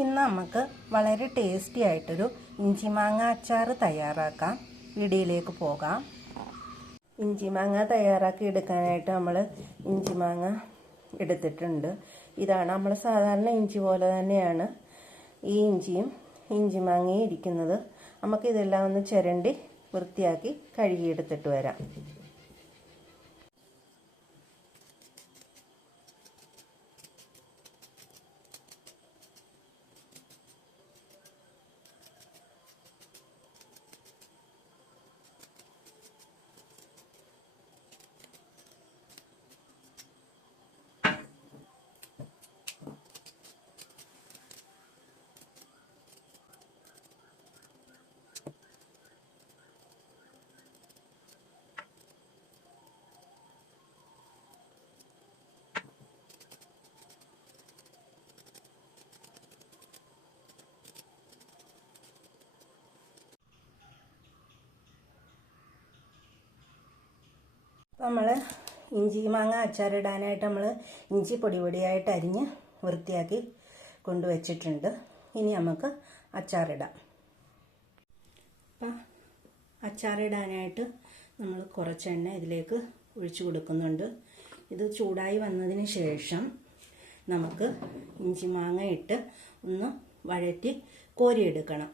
ഇന്ന് നമുക്ക് വളരെ ടേസ്റ്റി ആയിട്ടൊരു ഇഞ്ചി മാങ്ങ അച്ചാർ തയ്യാറാക്കാം. വീഡിയോയിലേക്ക് പോകാം. ഇഞ്ചി മാങ്ങ തയ്യാറാക്കി എടുക്കാനായിട്ട് നമ്മൾ ഇഞ്ചി മാങ്ങ എടുത്തിട്ടുണ്ട്. ഇതാണ് നമ്മൾ സാധാരണ ഇഞ്ചി പോലെ തന്നെയാണ് ഈ ഇഞ്ചിയും ഇഞ്ചി മാങ്ങയും ഇരിക്കുന്നത്. നമുക്കിതെല്ലാം ഒന്ന് ചിരണ്ടി വൃത്തിയാക്കി കഴുകിയെടുത്തിട്ട് വരാം. നമ്മൾ ഇഞ്ചി മാങ്ങ അച്ചാറിടാനായിട്ട് നമ്മൾ ഇഞ്ചി പൊടി പൊടിയായിട്ട് അരിഞ്ഞ് വൃത്തിയാക്കി കൊണ്ടുവച്ചിട്ടുണ്ട്. ഇനി നമുക്ക് അച്ചാറിടാം. അപ്പം അച്ചാറിടാനായിട്ട് നമ്മൾ കുറച്ച് എണ്ണ ഇതിലേക്ക് ഒഴിച്ചു കൊടുക്കുന്നുണ്ട്. ഇത് ചൂടായി വന്നതിന് ശേഷം നമുക്ക് ഇഞ്ചി മാങ്ങ ഇട്ട് ഒന്ന് വഴറ്റി കോരിയെടുക്കണം.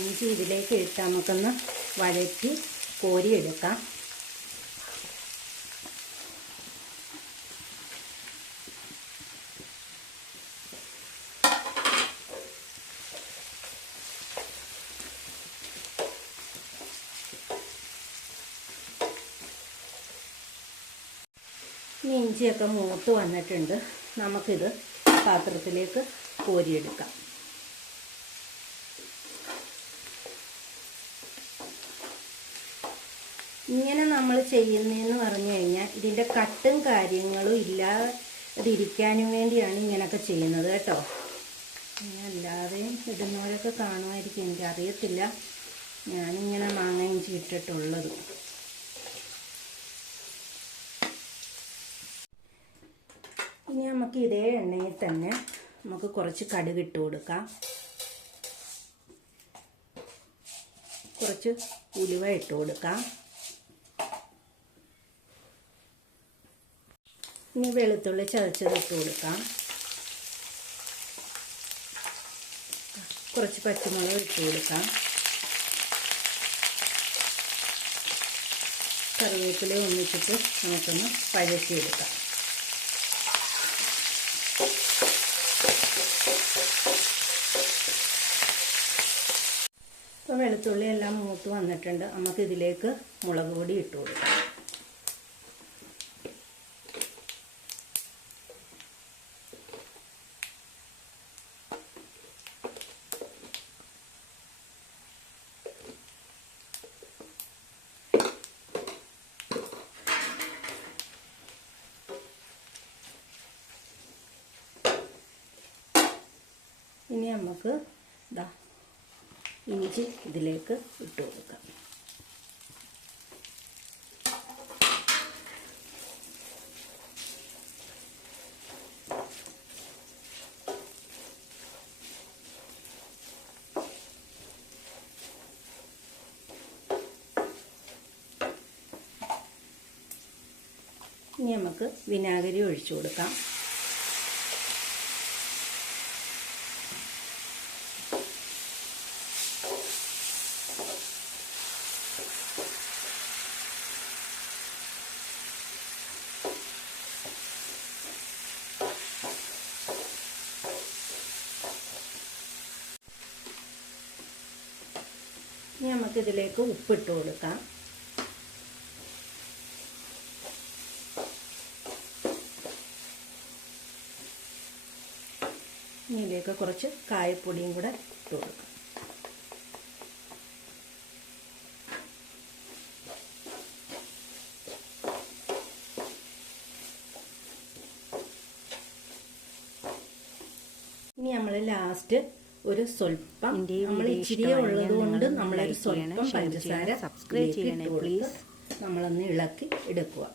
ഇഞ്ചി ഇതിലേക്ക് ഇട്ട് നമുക്കൊന്ന് വഴറ്റി കോരിയെടുക്കാം. ഇഞ്ചിയൊക്കെ മൂത്ത് വന്നിട്ടുണ്ട്. നമുക്കിത് പാത്രത്തിലേക്ക് കോരിയെടുക്കാം. ഇങ്ങനെ നമ്മൾ ചെയ്യുന്നതെന്ന് പറഞ്ഞു കഴിഞ്ഞാൽ ഇതിൻ്റെ കട്ടും കാര്യങ്ങളും ഇല്ലാതിരിക്കാനും വേണ്ടിയാണ് ഇങ്ങനെയൊക്കെ ചെയ്യുന്നത് കേട്ടോ. അല്ലാതെയും ഇടുന്നവരൊക്കെ കാണുമായിരിക്കും, എനിക്കറിയത്തില്ല. ഞാനിങ്ങനെ മാങ്ങ ഇഞ്ചി ഇട്ടിട്ടുള്ളത്. ഇനി നമുക്ക് ഇതേ എണ്ണയിൽ തന്നെ നമുക്ക് കുറച്ച് കടുക് ഇട്ട് കൊടുക്കാം. കുറച്ച് ഉലുവ ഇട്ട് കൊടുക്കാം. ഇനി വെളുത്തുള്ളി ചതച്ചത് ഇട്ട് കൊടുക്കാം. കുറച്ച് പച്ചമുളക് ഇട്ട് കൊടുക്കാം. കറിവേപ്പില ഒന്നിച്ചിട്ട് നമുക്കൊന്ന് വഴറ്റിയെടുക്കാം. ഇപ്പോൾ വെളുത്തുള്ളി എല്ലാം മൂത്ത് വന്നിട്ടുണ്ട്. നമുക്കിതിലേക്ക് മുളക് പൊടി ഇട്ട് കൊടുക്കാം. ഇനി നമുക്ക് ഇഞ്ചി ഇതിലേക്ക് ഇട്ട് കൊടുക്കാം. ഇനി നമുക്ക് വിനാഗിരി ഒഴിച്ചു കൊടുക്കാം. ഇനി നമുക്കിതിലേക്ക് ഉപ്പിട്ട് കൊടുക്കാം. ഇതിലേക്ക് കുറച്ച് കായപ്പൊടിയും കൂടെ ഇട്ട് കൊടുക്കാം. ഇനി നമ്മൾ ലാസ്റ്റ് ഒരു സ്വല്പം നമ്മൾ ഇച്ചിരിയേ ഉള്ളതുകൊണ്ട് നമ്മളൊരു സ്വല്പം പഞ്ചസാര സബ്സ്ക്രൈബ് ചെയ്യണേ പ്ലീസ്. നമ്മളൊന്ന് ഇളക്കി എടുക്കുക.